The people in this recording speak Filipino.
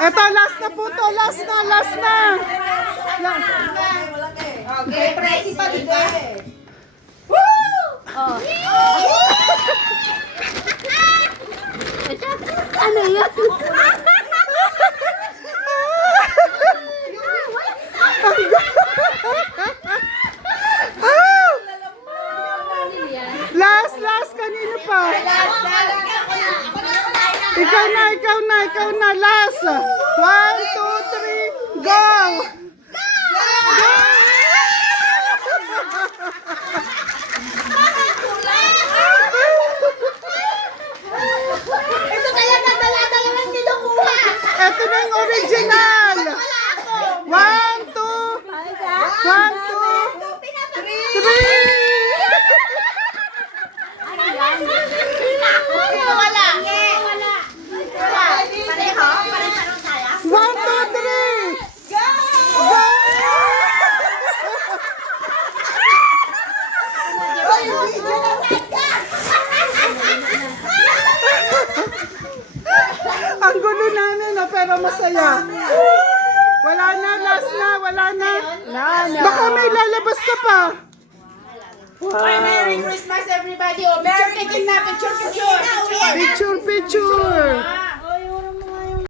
Eto, last na po to. Last na, last na. Okay, presi pa dito. Ano yun? Last, last. Kanino pa? Ikaw na, ikaw na, ikaw na. Last. 1, 2, 3, go! Ito talaga, talaga lang kinukuha. Ito na yung original. 1, 2, 1, 2, 3. Ito wala. Wala. Pareho? Pareho tayo? 1, 2, 3. Go! Ang gulo namin, no, pero masaya. Wala na, last na, wala na. Baka may lalabas ka pa. Ay, Merry Christmas everybody. Oh, picture taking na, picture. Picture, picture.